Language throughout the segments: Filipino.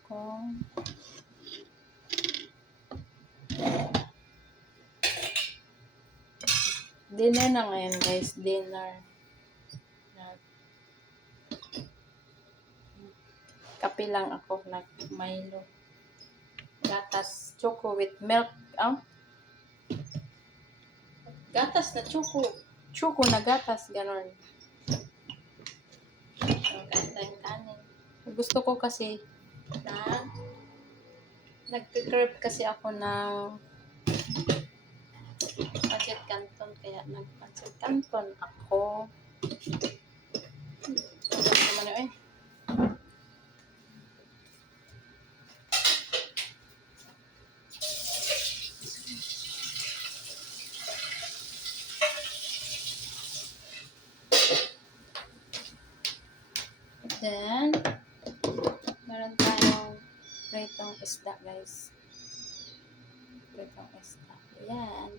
ako. Dinner na ngayon, guys. Dinner. Kape lang ako. Milo. Gatas. Choco with milk. Gatas na choco. Choco na gatas. Ganon. Kanin. Gusto ko kasi na nag-curve kasi ako ng pancit canton, kaya nag-pancit canton ako. Then, meron tayong pritong isda, guys. Pritong isda. Ayan.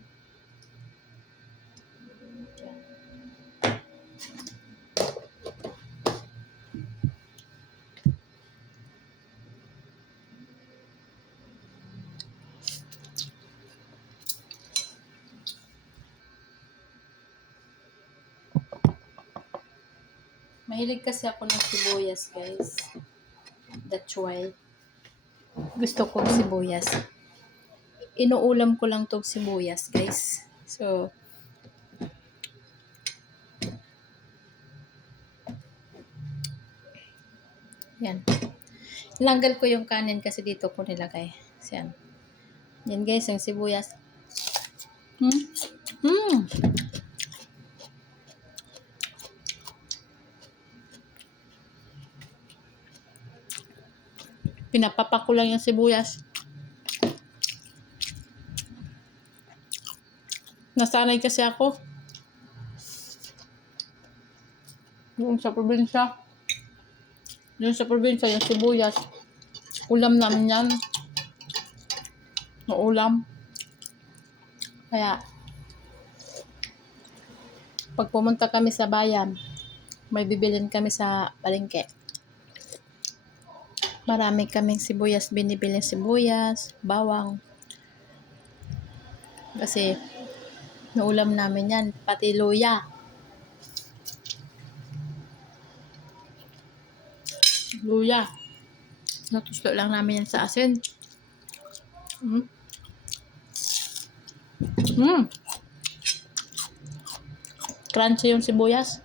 Mahilig kasi ako ng sibuyas, guys. That's why gusto ko sibuyas. Inuulam ko lang tong sibuyas, guys. So, yan. Langgal ko yung kanin kasi dito ko nilagay. Yan. Yan, guys, ang sibuyas. Pinapapak ko lang yung sibuyas. Nasanay kasi ako. Yung sa probinsya. Yung sibuyas. Ulam namin yan. Ulam. Kaya, pag pumunta kami sa bayan, may bibilin kami sa palengke. Marami kaming sibuyas, binibiling sibuyas, bawang. Kasi, naulam namin yan, pati luya. Luya. Natuslo lang namin yan sa asin. Crunchy yung sibuyas.